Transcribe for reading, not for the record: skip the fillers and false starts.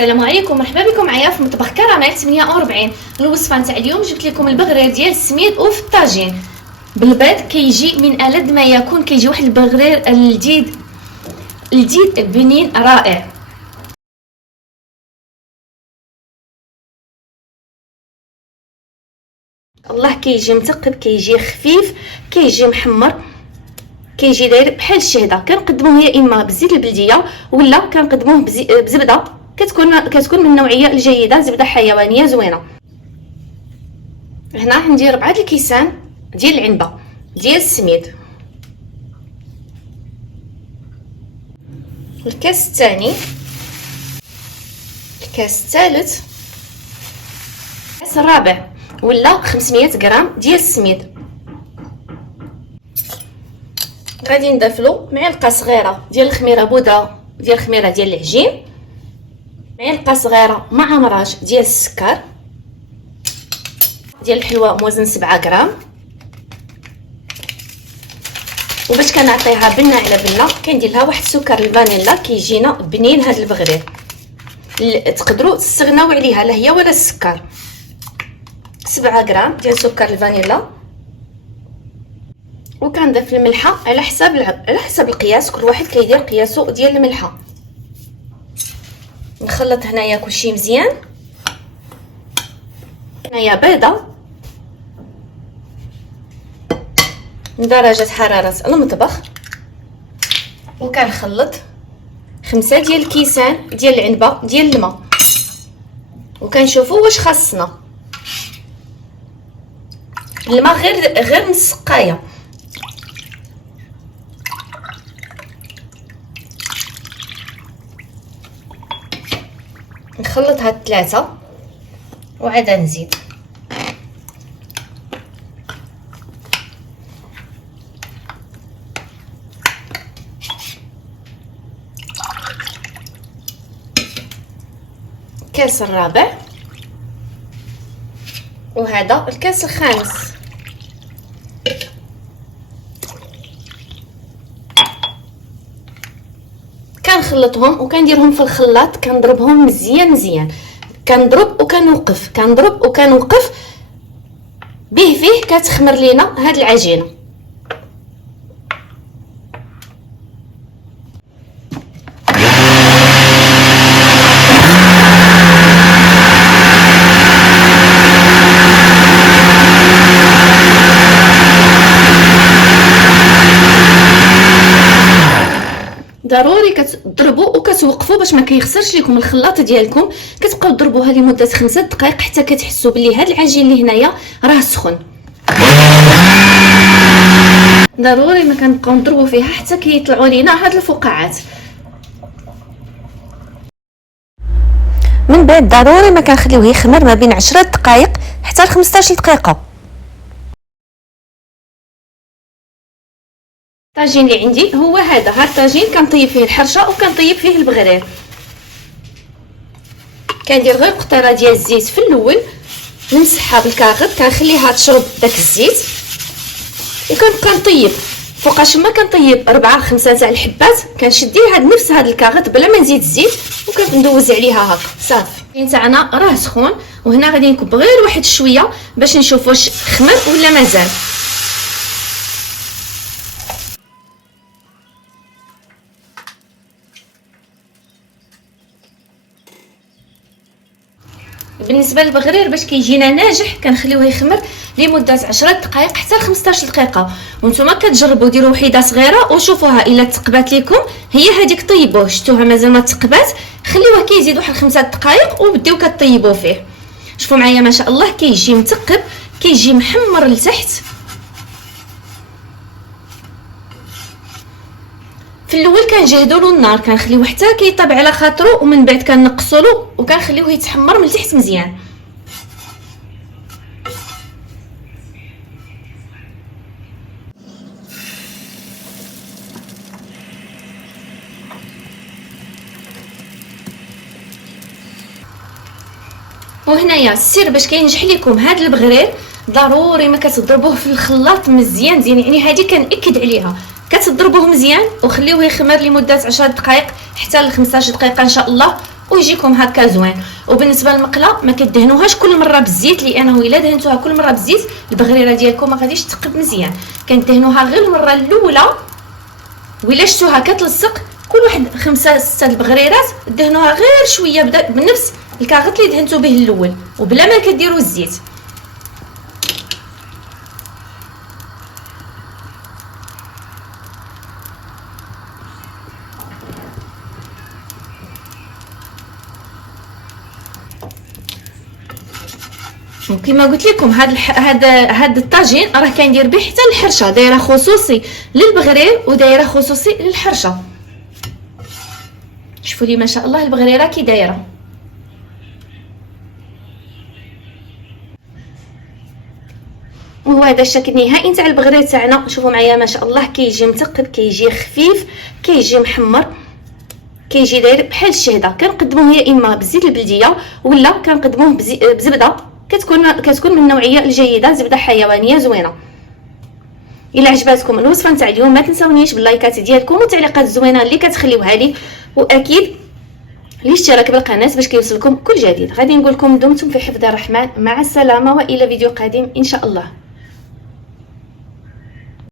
السلام عليكم، مرحبا بكم معايا في مطبخ كراميل 48. الوصفه نتاع اليوم جبت لكم البغرير ديال السميد وفي الطاجين بالبيض. كيجي من ألذ ما يكون، كيجي واحد البغرير لذيذ بنين رائع. الله كيجي متقب، كيجي خفيف، كيجي محمر، كيجي داير بحال الشهده. كنقدموه يا اما بالزيت البلديه ولا كنقدموه بزبده، كتكون من النوعيه الجيده، زبده حيوانيه زوينه. هنا ندير 4 الكيسان ديال العنبه ديال السميد. الكاس الثاني، الكاس الثالث، الكاس الرابع ولا 500 غرام ديال السميد. غادي نضيفلو معلقه صغيره ديال الخميره، بودره ديال الخميره ديال العجين، معلقه صغيره مع مراج ديال السكر ديال الحلوى موزن 7 غرام. وباش كنعطيها بنه على بنه كندير لها واحد السكر الفانيلا، كيجينا بنين هذا البغرير. تقدروا تستغناو عليها لا هي ولا السكر. 7 غرام ديال سكر الفانيلا. وكنضيف الملحه على حسب القياس، كل واحد كيدير قياسو ديال الملحه. نخلط هنايا كلشي مزيان. هنايا بيضه من درجه حراره المطبخ، وكنخلط 5 ديال الكيسان ديال العنبه ديال الماء، وكنشوفوا واش خاصنا. الماء غير نص سقايه. نخلط هاد 3 وعاد نزيد. الكاس الرابع، وهذا الكاس الخامس. كنخلطهم وكنديرهم في الخلاط، كنضربهم مزيان، كنضرب وكنوقف به فيه كتخمر لينا هاد العجينه. ضروري كتضربوا وكتوقفوا باش ما كيخسرش لكم الخلاط ديالكم. كتبقاو تضربوها لمده 5 دقائق حتى كتحسوا بلي هاد العجين اللي هنايا راه سخن. ضروري ما كنبقاو نضربوا فيها حتى كيطلعوا لينا هاد الفقاعات. من بعد ضروري ما كنخليوه يخمر ما بين 10 دقائق حتى ل 15 دقيقه. الطاجين اللي عندي هو هذا. هاد الطاجين كنطيب فيه الحرشه وكنطيب فيه البغرير. كندير غير قطره ديال الزيت في الاول، نمسحها بالكاغط، كنخليها تشرب داك الزيت، وكنبقى نطيب فوقاش ما كنطيب 4 5 تاع الحبات. كنشد نفس هاد الكاغط بلا ما نزيد الزيت، وكندوز عليها هكا صافي. تاعنا راه سخون، وهنا غادي نكب غير واحد شويه باش نشوف واش خمر ولا مازال. بالنسبه للبغرير باش كيجينا ناجح كنخليوه يخمر لمده 10 دقائق حتى ل 15 دقيقه. وانتم كتجربوا ديروا وحده صغيره وشوفوها الا تقبات لكم هي هذيك طيبوه. شفتوها مازال ما تقبات، خليوه كيزيد واحد 5 دقائق وبديو كطيبوا فيه. شوفوا معايا ما شاء الله كيجي متقب، كيجي محمر لتحت. في الاول كنجهدوا له النار، كنخليوه حتى كيطيب على خاطرو، ومن بعد كنقصوا له وكنخليوه يتحمر من تحت مزيان. وهنايا السر باش كينجح لكم هذا البغرير، ضروري ما كتضربوه في الخلاط مزيان يعني هذه كنأكد عليها. كتضربوه مزيان وخليوه يخمر لمده 10 دقائق حتى ل 15 دقيقه ان شاء الله، ويجيكم هكا زوين. وبالنسبه للمقله ما كدهنوهاش كل مره بالزيت، لانه الا دهنتوها كل مره بالزيت البغريره ديالكم ما غاديش تقد مزيان. كندهنوها غير المره الاولى، وإلا شفتوها كتلصق كل واحد 5 6 البغريرات دهنوها غير شويه بنفس الكاغط اللي دهنتو به الاول، وبلا ما كديروا الزيت. وكما قلت لكم هاد الطاجين راه كندير به حتى الحرشه، دايره خصوصي للبغرير ودايره خصوصي للحرشه. شوفوا لي ما شاء الله البغريره كي دايره. وهو هذا الشكل النهائي نتاع البغرير تاعنا. شوفوا معايا ما شاء الله كيجي متقد، كيجي خفيف، كيجي محمر، كيجي داير بحال الشهده. كنقدموه يا اما بالزيت البلديه ولا كنقدموه بزبده كتكون من النوعيه الجيده، زبده حيوانيه زوينه. الا عجباتكم الوصفه نتاع اليوم ما تنساونيش باللايكات ديالكم والتعليقات الزوينه اللي كتخليوها لي، واكيد الاشتراك بالقناه باش كيوصلكم كل جديد. غادي نقول لكم دمتم في حفظ الرحمن، مع السلامه والى فيديو قادم ان شاء الله.